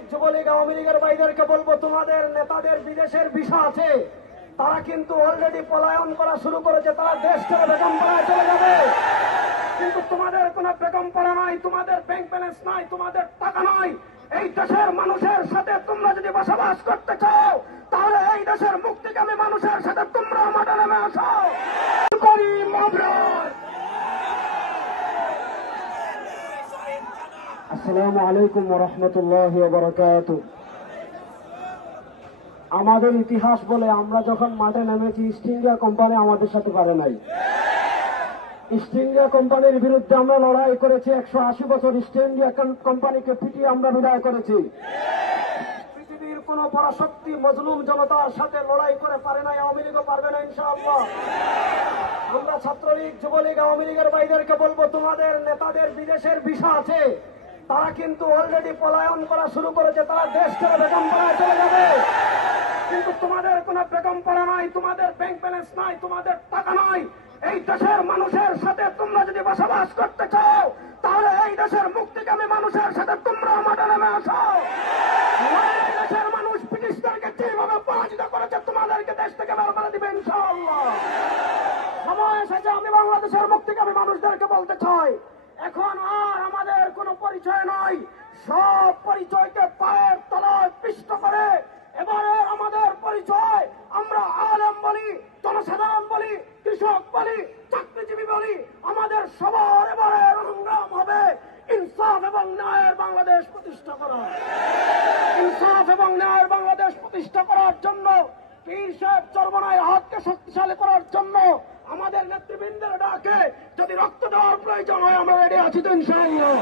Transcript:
ছাত্রলীগ যুবলীগ আওয়ামী লীগের ভাইদেরকে বলবো, তোমাদের নেতাদের বিদেশের ভিসা আছে, তারা কিন্তু অলরেডি পলায়ন করা শুরু করেছে, তারা দেশ ছেড়ে বেগমপাড়ায় চলে যাবে। কিন্তু তোমাদের কোনো বেগমপাড়া নাই, তোমাদের ব্যাংক ব্যালেন্স নাই, তোমাদের টাকা নাই। এই দেশের মানুষের সাথে তোমরা যদি বসবাস করতে চাও, তাহলে এই দেশের মুক্তিকামী মানুষের সাথে তোমরা মাঠে নেমে আসো। আসসালামু আলাইকুম ওয়া রাহমাতুল্লাহি ওয়া বারাকাতুহু। আমাদের ইতিহাস বলে আমরা যখন মাঠে নেমেছি, ইস্ট ইন্ডিয়া কোম্পানি আমাদের সাথে পারে নাই। ইস্ট ইন্ডিয়া কোম্পানির বিরুদ্ধে আমরা লড়াই করেছি 180 বছর। ইস্ট ইন্ডিয়া কোম্পানিকে পিটিয়ে আমরা বিদায় করেছি। পৃথিবীর কোন পরাশক্তি মজলুম জনতার সাথে লড়াই করে পারে নাই, আওয়ামী লীগও পারবে না ইনশাআল্লাহ। আমরা ছাত্রলীগ যুবলীগ আওয়ামী লীগের ভাইদেরকে বলবো, তোমাদের নেতাদের বিদেশের ভিসা আছে, তারা কিন্তু অলরেডি পলায়ন করা শুরু করেছে, তারা দেশ ছেড়ে বেগমপাড়ায় চলে যাবে। কিন্তু তোমাদের কোনো বেগমপাড়া নাই, তোমাদের ব্যাংক ব্যালেন্স নাই, তোমাদের টাকা নাই। এই দেশের মানুষের সাথে তোমরা যদি বসবাস করতে চাও, তাহলে এই দেশের মুক্তিকামী মানুষের সাথে তোমরা মাঠে নেমে আসো। এই দেশের মানুষ ব্রিটিশদেরকে যেভাবে পরাজিত করেছে, তোমাদেরকে দেশ থেকে বের করে দিবে ইনশাআল্লাহ। সময় এসেছে, আমি বাংলাদেশের মুক্তিকামী মানুষদেরকে বলতে চাই, এখন আর আমাদের কোনো পরিচয় নাই। সব পরিচয়কে পায়ের তলায় পিষ্ট করে এবারে আমাদের পরিচয়, আমরা আলেম বলি, জনসাধারণ বলি, কৃষক বলি, চাকরিজীবী বলি, আমাদের সবার এবারে সংগ্রাম হবে ইনসাফ এবং ন্যায়ের বাংলাদেশ প্রতিষ্ঠা করা। ইনসাফ এবং ন্যায়ের বাংলাদেশ প্রতিষ্ঠা করার জন্য, পীর সাহেব চরমনায় হাতকে শক্তিশালী করার জন্য আমাদের নেতৃবৃন্দের ডাকে যদি রক্ত দেওয়ার প্রয়োজন হয়, আমরা রেডি আছি তো ইনশাআল্লাহ।